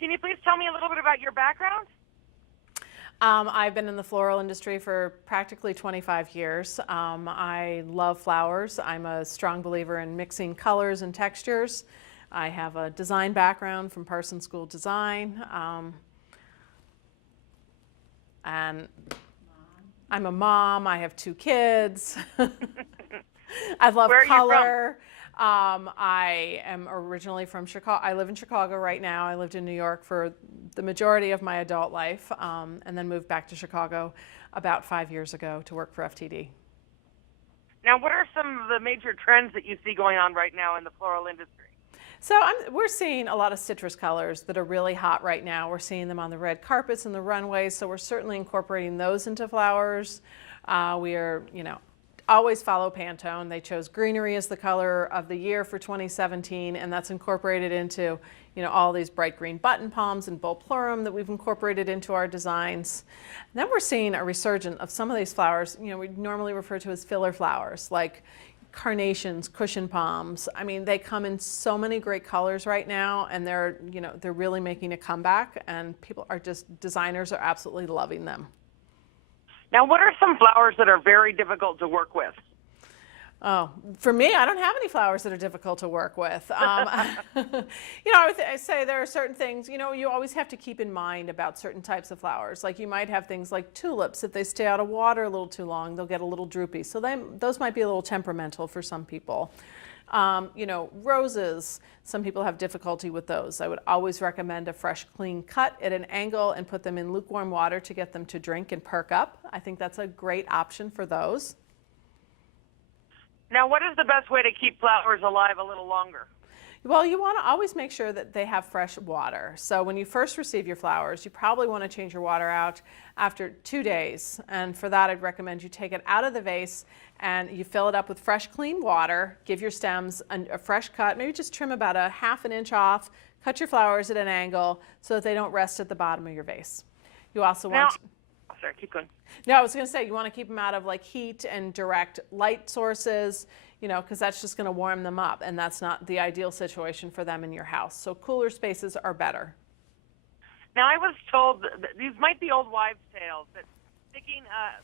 Can you please tell me a little bit about your background? I've been in the floral industry for practically 25 years. I love flowers. I'm a strong believer in mixing colors and textures. I have a design background from Parsons School of Design. And I'm a mom. I have 2 kids. I love Where are you color. I am originally from Chicago. I live in Chicago right now. I lived in New York for the majority of my adult life, and then moved back to Chicago about 5 years ago to work for FTD. Now, what are some of the major trends that you see going on right now in the floral industry? So we're seeing a lot of citrus colors that are really hot right now. We're seeing them on the red carpets and the runways, so we're certainly incorporating those into flowers. We are, always follow Pantone. They chose greenery as the color of the year for 2017, and that's incorporated into, all these bright green button palms and bullplurum that we've incorporated into our designs. And then we're seeing a resurgence of some of these flowers, we normally refer to as filler flowers, like carnations, cushion palms. I mean, they come in so many great colors right now, and they're really making a comeback, and designers are absolutely loving them. Now, what are some flowers that are very difficult to work with? Oh, for me, I don't have any flowers that are difficult to work with. I say there are certain things, you always have to keep in mind about certain types of flowers. Like you might have things like tulips. If they stay out of water a little too long, they'll get a little droopy. So those might be a little temperamental for some people. Roses, some people have difficulty with those. I would always recommend a fresh, clean cut at an angle and put them in lukewarm water to get them to drink and perk up. I think that's a great option for those. Now, what is the best way to keep flowers alive a little longer? Well, you want to always make sure that they have fresh water. So when you first receive your flowers, you probably want to change your water out after 2 days. And for that, I'd recommend you take it out of the vase and you fill it up with fresh, clean water. Give your stems a fresh cut. Maybe just trim about a ½ an inch off. Cut your flowers at an angle so that they don't rest at the bottom of your vase. You also want... Sorry, keep going. No, I was going to say you want to keep them out of like heat and direct light sources, because that's just going to warm them up, and that's not the ideal situation for them in your house. So cooler spaces are better. Now, I was told that these might be old wives' tales, that sticking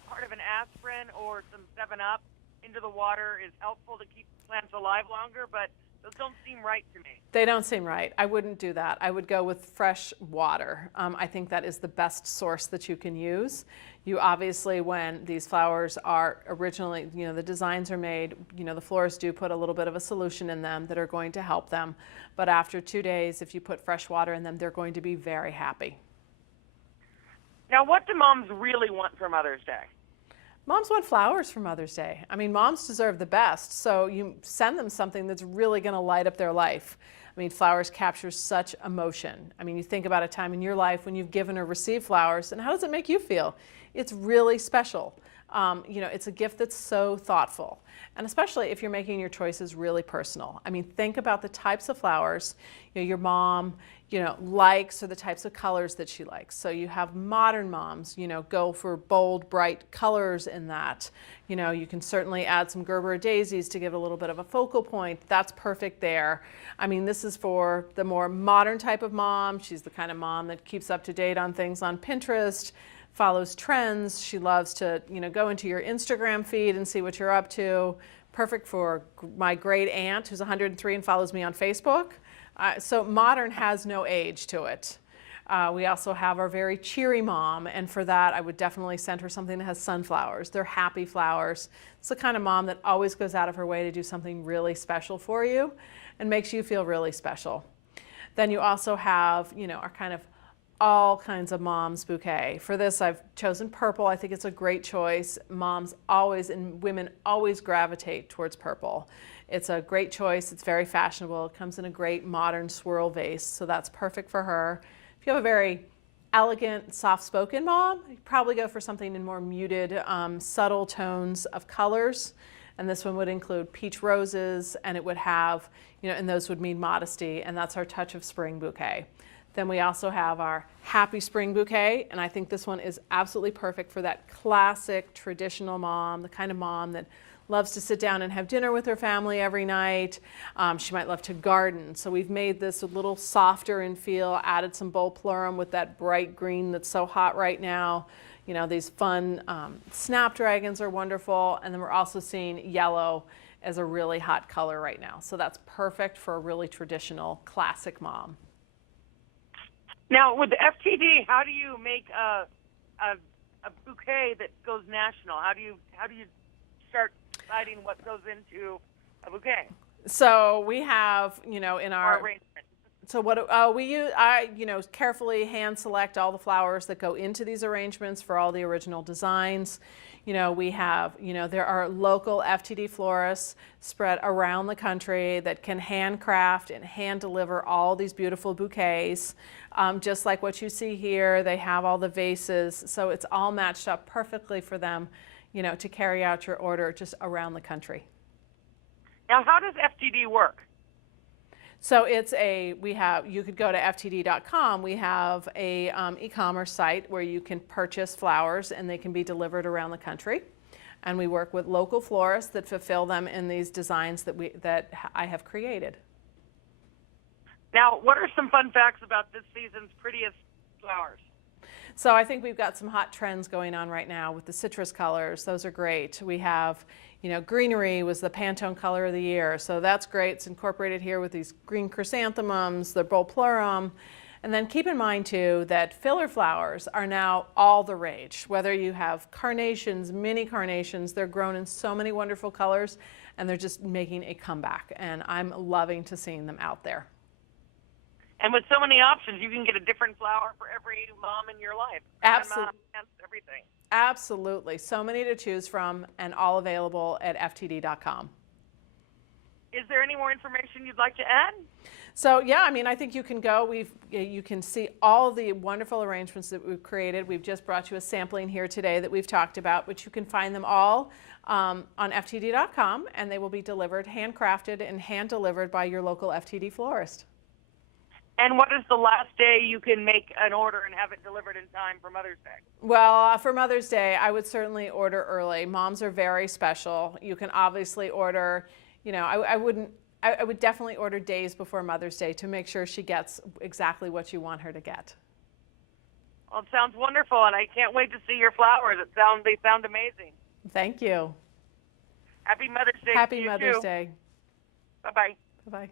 part of an aspirin or some 7-Up into the water is helpful to keep plants alive longer, but those don't seem right to me. They don't seem right. I wouldn't do that. I would go with fresh water. I think that is the best source that you can use. You obviously, when these flowers are originally, the designs are made, the florists do put a little bit of a solution in them that are going to help them. But after 2 days, if you put fresh water in them, they're going to be very happy. Now, what do moms really want for Mother's Day? Moms want flowers for Mother's Day. I mean, moms deserve the best, so you send them something that's really going to light up their life. I mean, flowers capture such emotion. I mean, you think about a time in your life when you've given or received flowers, and how does it make you feel? It's really special. It's a gift that's so thoughtful, and especially if you're making your choices really personal. I mean, think about the types of flowers your mom likes, or the types of colors that she likes. So you have modern moms, go for bold, bright colors in that. You can certainly add some Gerber daisies to give it a little bit of a focal point. That's perfect there. I mean, this is for the more modern type of mom. She's the kind of mom that keeps up to date on things on Pinterest, follows trends. She loves to, go into your Instagram feed and see what you're up to. Perfect for my great aunt who's 103 and follows me on Facebook. So modern has no age to it. We also have our very cheery mom, and for that I would definitely send her something that has sunflowers. They're happy flowers. It's the kind of mom that always goes out of her way to do something really special for you and makes you feel really special. Then you also have, our kind of all kinds of moms bouquet. For this I've chosen purple. I think it's a great choice. Moms always and women always gravitate towards purple. It's a great choice. It's very fashionable. It comes in a great modern swirl vase, so that's perfect for her. If you have a very elegant, soft-spoken mom, you probably go for something in more muted, subtle tones of colors. And this one would include peach roses, and it would have, and those would mean modesty, and that's our Touch of Spring bouquet. Then we also have our Happy Spring bouquet, and I think this one is absolutely perfect for that classic traditional mom, the kind of mom that loves to sit down and have dinner with her family every night. She might love to garden. So we've made this a little softer in feel, added some bullpleurum with that bright green that's so hot right now. You know, these fun snapdragons are wonderful. And then we're also seeing yellow as a really hot color right now. So that's perfect for a really traditional classic mom. Now, with the FTD, how do you make a bouquet that goes national? How do you start deciding what goes into a bouquet? So we have, in our arrangement. So what we use, I carefully hand select all the flowers that go into these arrangements for all the original designs. We have, there are local FTD florists spread around the country that can handcraft and hand deliver all these beautiful bouquets. Just like what you see here, they have all the vases, so it's all matched up perfectly for them, to carry out your order just around the country. Now, how does FTD work? So you could go to FTD.com. We have a e-commerce site where you can purchase flowers and they can be delivered around the country. And we work with local florists that fulfill them in these designs that I have created. Now, what are some fun facts about this season's prettiest flowers? So I think we've got some hot trends going on right now with the citrus colors. Those are great. We have, greenery was the Pantone color of the year. So that's great. It's incorporated here with these green chrysanthemums, the bullpleurum. And then keep in mind too that filler flowers are now all the rage. Whether you have carnations, mini carnations, they're grown in so many wonderful colors and they're just making a comeback. And I'm loving to seeing them out there. And with so many options, you can get a different flower for every mom in your life. Absolutely. Everything. Absolutely. So many to choose from and all available at FTD.com. Is there any more information you'd like to add? So yeah, I think you can go. You can see all the wonderful arrangements that we've created. We've just brought you a sampling here today that we've talked about, but you can find them all on FTD.com, and they will be delivered, handcrafted and hand delivered by your local FTD florist. And what is the last day you can make an order and have it delivered in time for Mother's Day? Well, for Mother's Day, I would certainly order early. Moms are very special. You can obviously order, I would definitely order days before Mother's Day to make sure she gets exactly what you want her to get. Well, it sounds wonderful, and I can't wait to see your flowers. They sound amazing. Thank you. Happy Mother's Day. Happy to you Mother's too. Day. Bye-bye. Bye-bye.